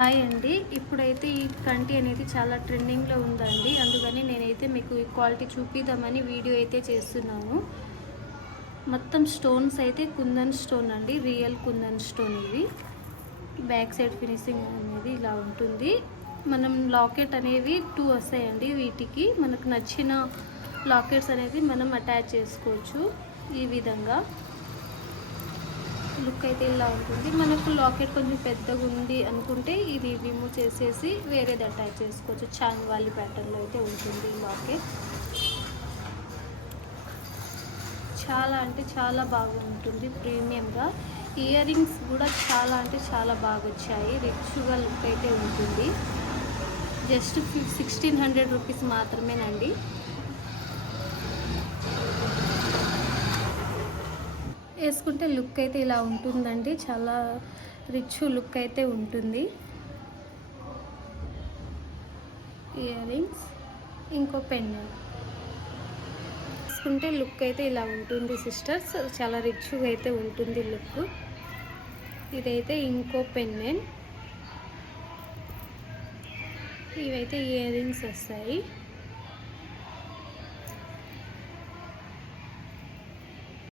Hi అండి. ఇప్పుడైతే ఈ కంటి అనేది చాలా ట్రెండింగ్లో ఉందండి. అందుకని నేనైతే మీకు ఈ క్వాలిటీ చూపిద్దామని వీడియో అయితే చేస్తున్నాను. మొత్తం స్టోన్స్ అయితే కుందన్ స్టోన్ అండి, రియల్ కుందన్ స్టోన్ ఇవి. బ్యాక్ సైడ్ ఫినిషింగ్ అనేది ఇలా ఉంటుంది. మనం లాకెట్ అనేవి 2 వస్తాయండి. వీటికి మనకు నచ్చిన లాకెట్స్ అనేది మనం అటాచ్ చేసుకోవచ్చు. ఈ విధంగా లుక్ అయితే ఇలా ఉంటుంది. మనకు లాకెట్ కొంచెం పెద్దగా ఉంది అనుకుంటే ఇది రిమూవ్ చేసేసి వేరేది అటాచ్ చేసుకోవచ్చు. చాన్వాలి ప్యాటర్న్లో అయితే ఉంటుంది ఈ లాకెట్. చాలా అంటే చాలా బాగుంటుంది, ప్రీమియంగా. ఇయర్ రింగ్స్ కూడా చాలా అంటే చాలా బాగా వచ్చాయి. రిచ్గా లుక్ అయితే ఉంటుంది. జస్ట్ 1600 రూపీస్ మాత్రమేనండి. వేసుకుంటే లుక్ అయితే ఇలా ఉంటుందండి. చాలా రిచ్ లుక్ అయితే ఉంటుంది. ఇయర్ రింగ్స్, ఇంకో పెన్ వేసుకుంటే లుక్ అయితే ఇలా ఉంటుంది సిస్టర్స్. చాలా రిచ్గా అయితే ఉంటుంది లుక్. ఇదైతే ఇంకో పెన్నెన్. ఇవైతే ఇయర్ రింగ్స్ వస్తాయి.